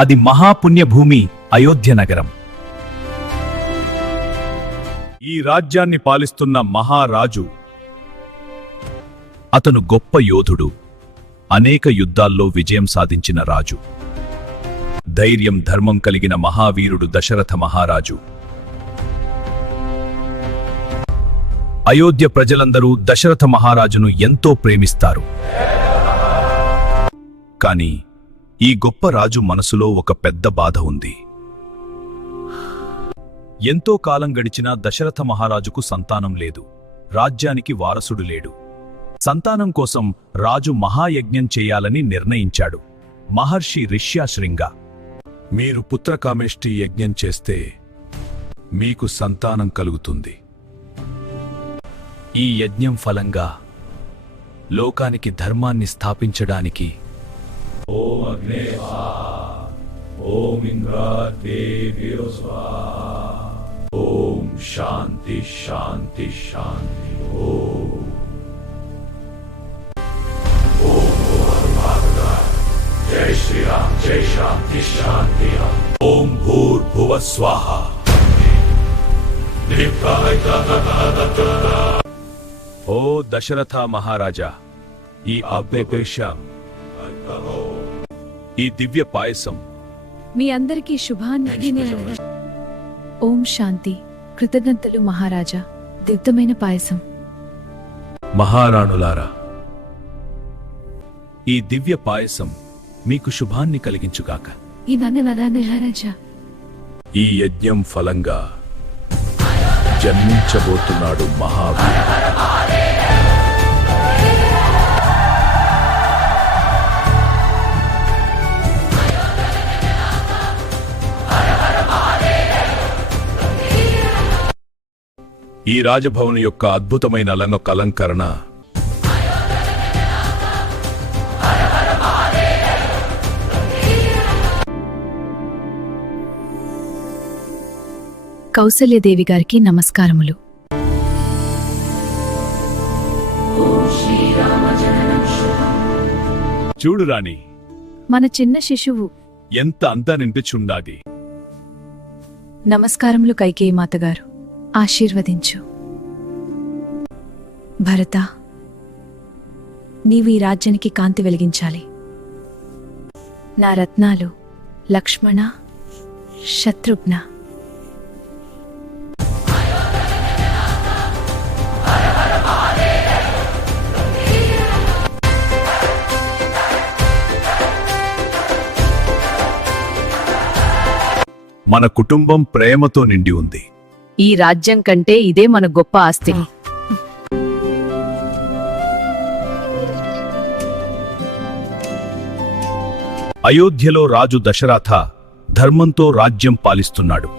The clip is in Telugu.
అది మహాపుణ్యభూమి అయోధ్య నగరం. ఈ రాజ్యాన్ని పాలిస్తున్న మహారాజు. అతను గొప్ప యోధుడు, అనేక యుద్ధాల్లో విజయం సాధించిన రాజు. ధైర్యం, ధర్మం కలిగిన మహావీరుడు దశరథ మహారాజు. అయోధ్య ప్రజలందరూ దశరథ మహారాజును ఎంతో ప్రేమిస్తారు. కాని ఈ గొప్ప రాజు మనసులో ఒక పెద్ద బాధ ఉంది. ఎంతో కాలం గడిచినా దశరథ మహారాజుకు సంతానం లేదు. రాజ్యానికి వారసుడు లేడు. సంతానం కోసం రాజు మహాయజ్ఞం చేయాలని నిర్ణయించాడు. మహర్షి రిష్యాశృంగ, మీరు పుత్రకామేష్టి యజ్ఞం చేస్తే మీకు సంతానం కలుగుతుంది. ఈ యజ్ఞం ఫలంగా లోకానికి ధర్మాన్ని స్థాపించడానికి ఓం అగ్నే ఓం ఇంద్రాదేవ్యో స్వాహా. ఓం శాంతి శాంతి శాంతి. ఓం జై శ్రీరామ్, జై శాంతి శాంతి. ఓం భూర్భువ స్వాహా. ఓ దశరథ మహారాజా, ఈ ఆజ్ఞాపేక్ష, ఈ దివ్య పాయసం మీ అందరికీ శుభాన్ని. ఓం శాంతి. కృతజ్ఞతలు మహారాజా. దివ్యమైన పాయసం. మహారాణులారా, ఈ దివ్య పాయసం మీకు శుభాన్ని కలిగించుగాక. ఈ మహారాజా, ఈ యజ్ఞం ఫలంగా జన్మించబోతున్నాడు మహావీరుడు. ఈ రాజభవన్ యొక్క అద్భుతమైన అలంకరణ కౌసల్యదేవి గారికి నమస్కారములు. చూడు రాణి, మన చిన్న శిశువు ఎంత అందానించుండాది. నమస్కారములు కైకేయి మాతగారు. ఆశీర్వదించు. భరత, నీవు ఈ రాజ్యానికి కాంతి వెలిగించాలి. నా రత్నాలు లక్ష్మణ, శత్రుఘ్న. మన కుటుంబం ప్రేమతో నిండి ఉంది. ఈ రాజ్యం కంటే ఇదే మన గొప్ప ఆస్తి. అయోధ్యలో రాజు దశరథ ధర్మంతో రాజ్యం పాలిస్తున్నాడు.